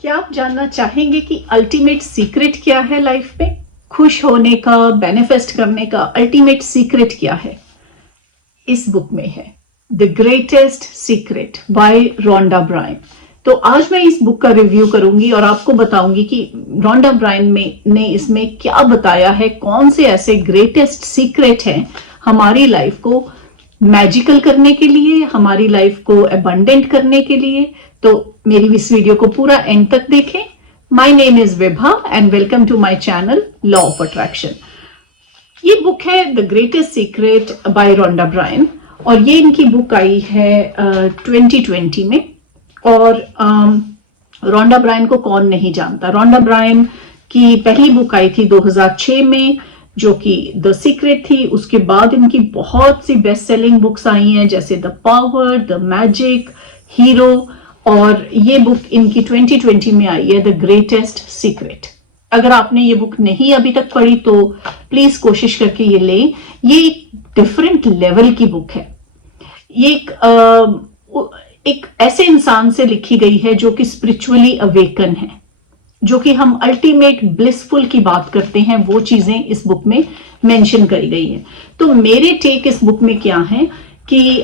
क्या आप जानना चाहेंगे कि अल्टीमेट सीक्रेट क्या है लाइफ में? खुश होने का, मैनिफेस्ट करने का अल्टीमेट सीक्रेट क्या है? इस बुक में है the greatest secret by Rhonda Byrne. तो आज मैं इस बुक का रिव्यू करूंगी और आपको बताऊंगी कि रोंडा ब्रायन ने इसमें क्या बताया है, कौन से ऐसे ग्रेटेस्ट सीक्रेट हैं हमारी लाइफ को मैजिकल करने के लिए, हमारी लाइफ को अबंडेंट करने के लिए। तो मेरी इस वीडियो को पूरा एंड तक देखें। My name is Vibha and welcome to my channel law of attraction. ये बुक है the greatest secret by Rhonda Byrne और ये इनकी बुक आई है 2020 में। और रोंडा ब्रायन को कौन नहीं जानता। रोंडा ब्रायन की पहली बुक आई थी 2006 में जो कि द सीक्रेट थी। उसके बाद इनकी बहुत सी बेस्ट सेलिंग बुक्स आई हैं जैसे the power, the magic, hero, और ये बुक इनकी 2020 में आई है द ग्रेटेस्ट सीक्रेट। अगर आपने ये बुक नहीं अभी तक पढ़ी तो प्लीज कोशिश करके ये लें। ये एक डिफरेंट लेवल की बुक है। ये एक ऐसे इंसान से लिखी गई है जो कि स्पिरिचुअली अवेकन है, जो कि हम अल्टीमेट ब्लिसफुल की बात करते हैं, वो चीजें इस बुक में मेंशन करी गई है। तो मेरे टेक इस बुक में क्या है कि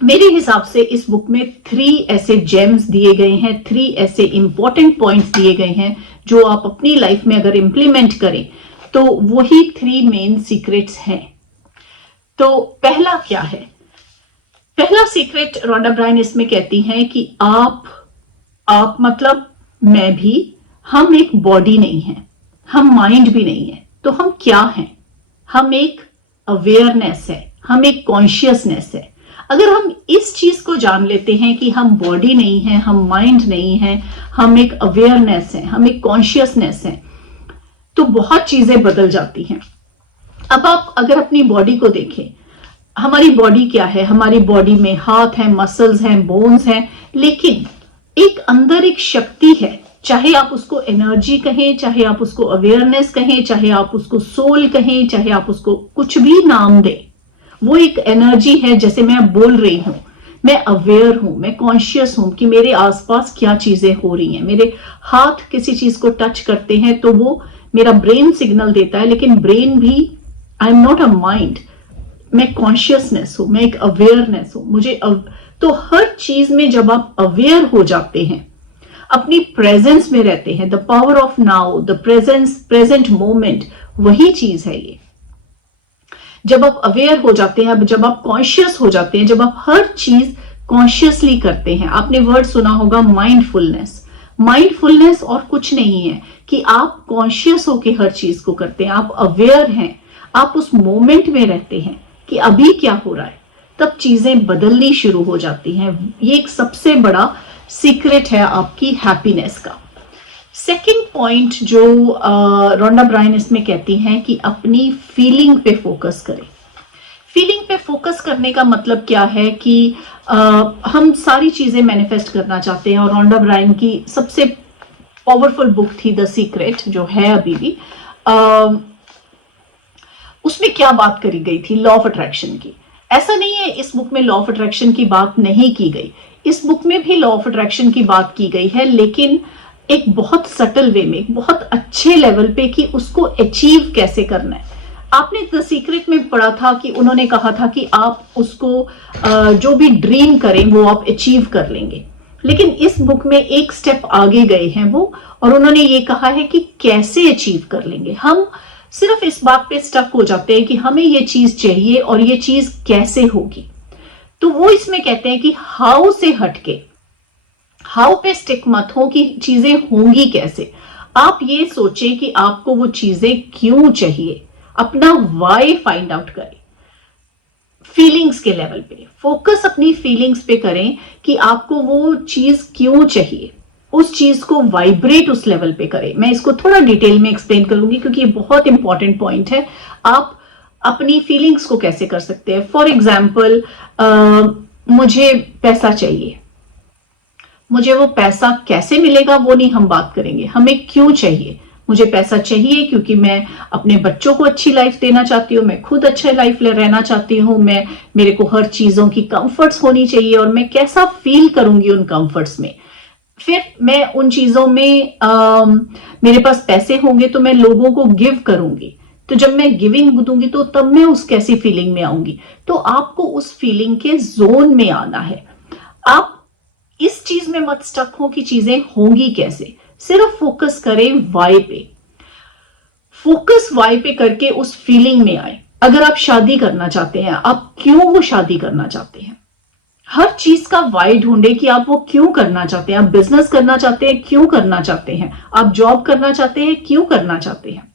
मेरे हिसाब से इस बुक में 3 ऐसे जेम्स दिए गए हैं, 3 ऐसे इंपॉर्टेंट पॉइंट्स दिए गए हैं जो आप अपनी लाइफ में अगर इंप्लीमेंट करें तो वही 3 मेन सीक्रेट्स हैं। तो पहला क्या है? पहला सीक्रेट रोंडा ब्रायन इसमें कहती हैं कि आप मतलब मैं भी, हम एक बॉडी नहीं है, हम माइंड भी नहीं है, तो हम क्या हैं? हम एक अवेयरनेस है, हम एक कॉन्शियसनेस है। अगर हम इस चीज को जान लेते हैं कि हम बॉडी नहीं है, हम माइंड नहीं है, हम एक अवेयरनेस है, हम एक कॉन्शियसनेस है, तो बहुत चीजें बदल जाती हैं। अब आप अगर अपनी बॉडी को देखें, हमारी बॉडी क्या है? हमारी बॉडी में हाथ है, मसल्स हैं, बोन्स हैं, लेकिन एक अंदर एक शक्ति है, चाहे आप उसको एनर्जी कहें, चाहे आप उसको अवेयरनेस कहें, चाहे आप उसको सोल कहें, चाहे आप उसको कुछ भी नाम दें, वो एक एनर्जी है। जैसे मैं बोल रही हूं, मैं अवेयर हूं, मैं कॉन्शियस हूं कि मेरे आसपास क्या चीजें हो रही हैं। मेरे हाथ किसी चीज को टच करते हैं तो वो मेरा ब्रेन सिग्नल देता है, लेकिन ब्रेन भी, I am not a mind, मैं कॉन्शियसनेस हूं, मैं एक अवेयरनेस हूं। तो हर चीज में जब आप अवेयर हो जाते हैं, अपनी प्रेजेंस में रहते हैं, the power of now, the present moment, वही चीज है ये। जब आप अवेयर हो जाते हैं, जब आप कॉन्शियस हो जाते हैं, जब आप हर चीज कॉन्शियसली करते हैं। आपने वर्ड सुना होगा माइंडफुलनेस। माइंडफुलनेस और कुछ नहीं है कि आप कॉन्शियस होके हर चीज को करते हैं, आप अवेयर हैं, आप उस मोमेंट में रहते हैं कि अभी क्या हो रहा है, तब चीजें बदलनी शुरू हो जाती हैं। ये एक सबसे बड़ा सीक्रेट है आपकी हैप्पीनेस का। सेकेंड पॉइंट जो रोंडा ब्रायन इसमें कहती हैं कि अपनी फीलिंग पे फोकस करें। फीलिंग पे फोकस करने का मतलब क्या है कि हम सारी चीजें मैनिफेस्ट करना चाहते हैं, और रोंडा ब्रायन की सबसे पावरफुल बुक थी द सीक्रेट, जो है अभी भी। उसमें क्या बात करी गई थी? लॉ ऑफ अट्रैक्शन की। ऐसा नहीं है इस बुक में लॉ ऑफ अट्रैक्शन की बात नहीं की गई, इस बुक में भी लॉ ऑफ अट्रैक्शन की बात की गई है, लेकिन एक बहुत सटल वे में, बहुत अच्छे लेवल पे कि उसको अचीव कैसे करना है। आपने द सीक्रेट में पढ़ा था कि उन्होंने कहा था कि आप उसको जो भी ड्रीम करें वो आप अचीव कर लेंगे, लेकिन इस बुक में एक स्टेप आगे गए हैं वो, और उन्होंने ये कहा है कि कैसे अचीव कर लेंगे। हम सिर्फ इस बात पे स्टक हो जाते हैं कि हमें ये चीज चाहिए और ये चीज कैसे होगी। तो वो इसमें कहते हैं कि हाउ से हटके, हाउ पे स्टिक मत हो कि चीजें होंगी कैसे। आप ये सोचें कि आपको वो चीजें क्यों चाहिए, अपना वाई फाइंड आउट करें। फीलिंग्स के लेवल पे फोकस अपनी फीलिंग्स पे करें कि आपको वो चीज क्यों चाहिए, उस चीज को वाइब्रेट उस लेवल पे करें। मैं इसको थोड़ा डिटेल में एक्सप्लेन करूंगी क्योंकि ये बहुत इंपॉर्टेंट पॉइंट है। आप अपनी फीलिंग्स को कैसे कर सकते हैं? फॉर एग्जाम्पल, मुझे पैसा चाहिए, मुझे वो पैसा कैसे मिलेगा वो नहीं हम बात करेंगे, हमें क्यों चाहिए। मुझे पैसा चाहिए क्योंकि मैं अपने बच्चों को अच्छी लाइफ देना चाहती हूँ, मैं खुद अच्छी लाइफ रहना चाहती हूँ, मेरे को हर चीजों की कंफर्ट्स होनी चाहिए और मैं कैसा फील करूंगी उन कंफर्ट्स में। फिर मैं उन चीजों में मेरे पास पैसे होंगे तो मैं लोगों को गिव करूंगी, तो जब मैं गिविंग दूंगी तो तब मैं उस कैसी फीलिंग में आऊंगी। तो आपको उस फीलिंग के जोन में आना है। आप इस चीज में मत स्टक हो कि चीजें होंगी कैसे, सिर्फ फोकस करें वाई पे। फोकस वाई पे करके उस फीलिंग में आए। अगर आप शादी करना चाहते हैं, आप क्यों वो शादी करना चाहते हैं, हर चीज का वाई ढूंढे कि आप वो क्यों करना चाहते हैं। आप बिजनेस करना चाहते हैं, क्यों करना चाहते हैं। आप जॉब करना चाहते हैं, क्यों करना चाहते हैं।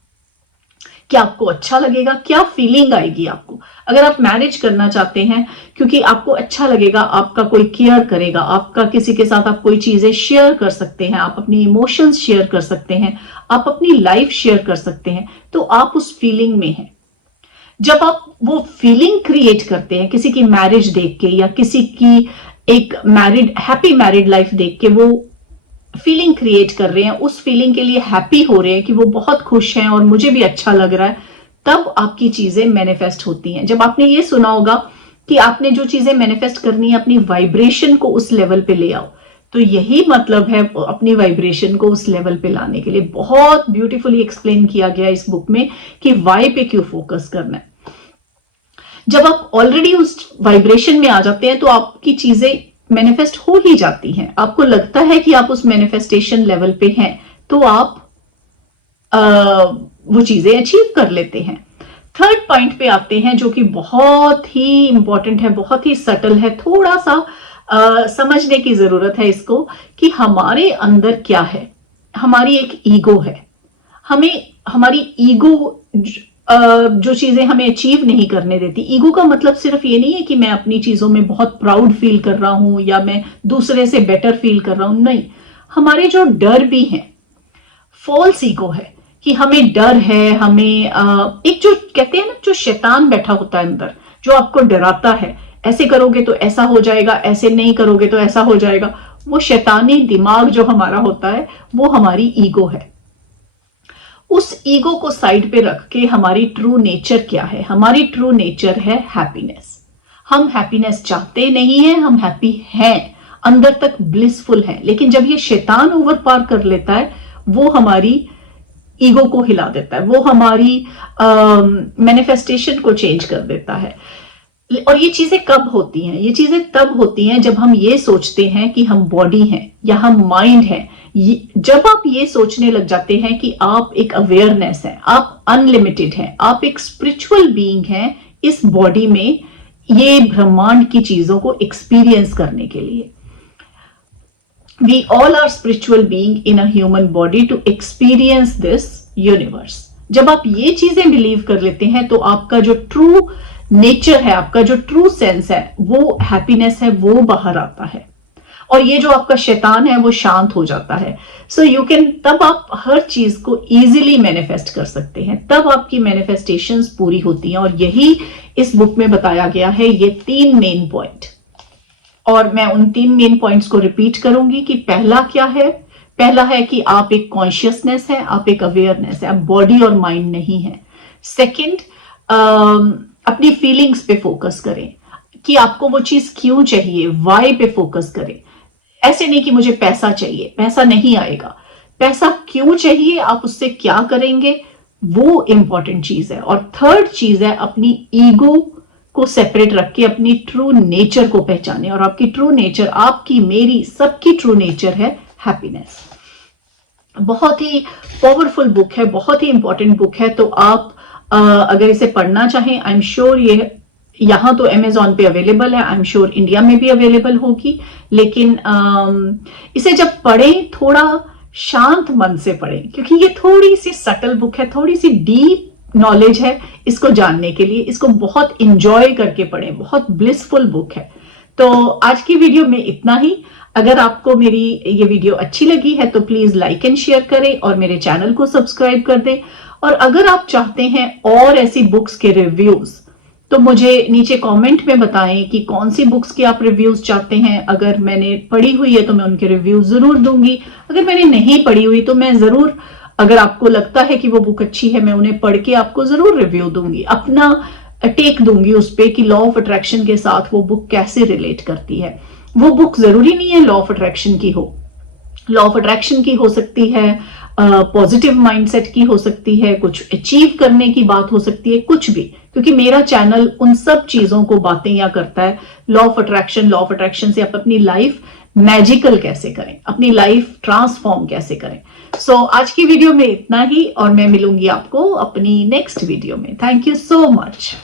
क्या आपको अच्छा लगेगा, क्या फीलिंग आएगी आपको। अगर आप मैरिज करना चाहते हैं क्योंकि आपको अच्छा लगेगा, आपका कोई केयर करेगा, आपका किसी के साथ आप कोई चीजें शेयर कर सकते हैं, आप अपनी इमोशंस शेयर कर सकते हैं, आप अपनी लाइफ शेयर कर सकते हैं, तो आप उस फीलिंग में हैं। जब आप वो फीलिंग क्रिएट करते हैं किसी की मैरिज देख के या किसी की एक मैरिड हैप्पी मैरिड लाइफ देख के, वो फीलिंग क्रिएट कर रहे हैं, उस फीलिंग के लिए हैप्पी हो रहे हैं कि वो बहुत खुश हैं और मुझे भी अच्छा लग रहा है, तब आपकी चीजें मैनिफेस्ट होती हैं। जब आपने ये सुना होगा कि आपने जो चीजें मैनिफेस्ट करनी है, अपनी वाइब्रेशन को उस लेवल पे ले आओ, तो यही मतलब है अपनी वाइब्रेशन को उस लेवल पे लाने के लिए। बहुत ब्यूटीफुली एक्सप्लेन किया गया इस बुक में कि वाई पे क्यों फोकस करना है। जब आप ऑलरेडी उस वाइब्रेशन में आ जाते हैं तो आपकी चीजें मैनिफेस्ट हो ही जाती हैं। आपको लगता है कि आप उस मैनिफेस्टेशन लेवल पे हैं, तो आप वो चीजें अचीव कर लेते हैं। थर्ड पॉइंट पे आते हैं जो कि बहुत ही इंपॉर्टेंट है, बहुत ही सटल है, थोड़ा सा समझने की जरूरत है इसको, कि हमारे अंदर क्या है। हमारी एक ईगो है। हमें हमारी ईगो जो चीजें हमें अचीव नहीं करने देती। ईगो का मतलब सिर्फ ये नहीं है कि मैं अपनी चीजों में बहुत प्राउड फील कर रहा हूं या मैं दूसरे से बेटर फील कर रहा हूं, नहीं। हमारे जो डर भी हैं, फॉल्स ईगो है कि हमें डर है, हमें एक जो कहते हैं ना, जो शैतान बैठा होता है अंदर, जो आपको डराता है, ऐसे करोगे तो ऐसा हो जाएगा, ऐसे नहीं करोगे तो ऐसा हो जाएगा। वो शैतानी दिमाग जो हमारा होता है, वो हमारी ईगो है। उस ईगो को साइड पे रख के हमारी ट्रू नेचर क्या है। हमारी ट्रू नेचर है हैप्पीनेस। हम हैप्पीनेस चाहते नहीं है, हम हैप्पी हैं, अंदर तक ब्लिसफुल है। लेकिन जब ये शैतान ओवर पार कर लेता है, वो हमारी ईगो को हिला देता है, वो हमारी मैनिफेस्टेशन को चेंज कर देता है। और ये चीजें कब होती हैं? ये चीजें तब होती हैं जब हम ये सोचते हैं कि हम बॉडी हैं या हम माइंड हैं। जब आप ये सोचने लग जाते हैं कि आप एक अवेयरनेस है, आप अनलिमिटेड हैं, आप एक स्पिरिचुअल बीइंग हैं इस बॉडी में, ये ब्रह्मांड की चीजों को एक्सपीरियंस करने के लिए। We all are spiritual being in a human body to experience this universe. जब आप ये चीजें बिलीव कर लेते हैं तो आपका जो ट्रू नेचर है, आपका जो ट्रू सेंस है, वो हैप्पीनेस है, वो बाहर आता है। और ये जो आपका शैतान है वो शांत हो जाता है। सो यू कैन, तब आप हर चीज को इजीली मैनिफेस्ट कर सकते हैं, तब आपकी मैनिफेस्टेशंस पूरी होती हैं। और यही इस बुक में बताया गया है, ये 3 मेन पॉइंट। और मैं उन 3 मेन पॉइंट्स को रिपीट करूंगी कि पहला क्या है। पहला है कि आप एक कॉन्शियसनेस है, आप एक अवेयरनेस है, आप बॉडी और माइंड नहीं है। सेकंड, अपनी फीलिंग्स पे फोकस करें कि आपको वो चीज क्यों चाहिए, वाई पे फोकस करें। ऐसे नहीं कि मुझे पैसा चाहिए, पैसा नहीं आएगा। पैसा क्यों चाहिए, आप उससे क्या करेंगे, वो इंपॉर्टेंट चीज है। और थर्ड चीज है, अपनी ईगो को सेपरेट रख के अपनी ट्रू नेचर को पहचाने। और आपकी ट्रू नेचर, आपकी, मेरी, सबकी ट्रू नेचर है हैप्पीनेस। बहुत ही पावरफुल बुक है, बहुत ही इंपॉर्टेंट बुक है। तो आप अगर इसे पढ़ना चाहें, आई एम श्योर ये यहां तो अमेजॉन पे अवेलेबल है, आई एम श्योर इंडिया में भी अवेलेबल होगी। लेकिन इसे जब पढ़ें, थोड़ा शांत मन से पढ़ें, क्योंकि ये थोड़ी सी सटल बुक है, थोड़ी सी डीप नॉलेज है इसको जानने के लिए। इसको बहुत इंजॉय करके पढ़ें, बहुत ब्लिसफुल बुक है। तो आज की वीडियो में इतना ही। अगर आपको मेरी ये वीडियो अच्छी लगी है तो प्लीज लाइक एंड शेयर करें और मेरे चैनल को सब्सक्राइब कर दें। और अगर आप चाहते हैं और ऐसी बुक्स के रिव्यूज, तो मुझे नीचे कमेंट में बताएं कि कौन सी बुक्स के आप रिव्यूज चाहते हैं। अगर मैंने पढ़ी हुई है तो मैं उनके रिव्यूज जरूर दूंगी, अगर मैंने नहीं पढ़ी हुई तो मैं जरूर, अगर आपको लगता है कि वो बुक अच्छी है, मैं उन्हें पढ़ के आपको जरूर रिव्यू दूंगी, अपना टेक दूंगी उस पे कि लॉ ऑफ अट्रैक्शन के साथ वो बुक कैसे रिलेट करती है। वो बुक जरूरी नहीं है लॉ ऑफ अट्रैक्शन की हो, लॉ ऑफ अट्रैक्शन की हो सकती है, पॉजिटिव माइंडसेट की हो सकती है, कुछ अचीव करने की बात हो सकती है, कुछ भी, क्योंकि मेरा चैनल उन सब चीजों को बातें या करता है। लॉ ऑफ अट्रैक्शन से आप अपनी लाइफ मैजिकल कैसे करें, अपनी लाइफ ट्रांसफॉर्म कैसे करें। सो आज की वीडियो में इतना ही, और मैं मिलूंगी आपको अपनी नेक्स्ट वीडियो में। Thank you so much.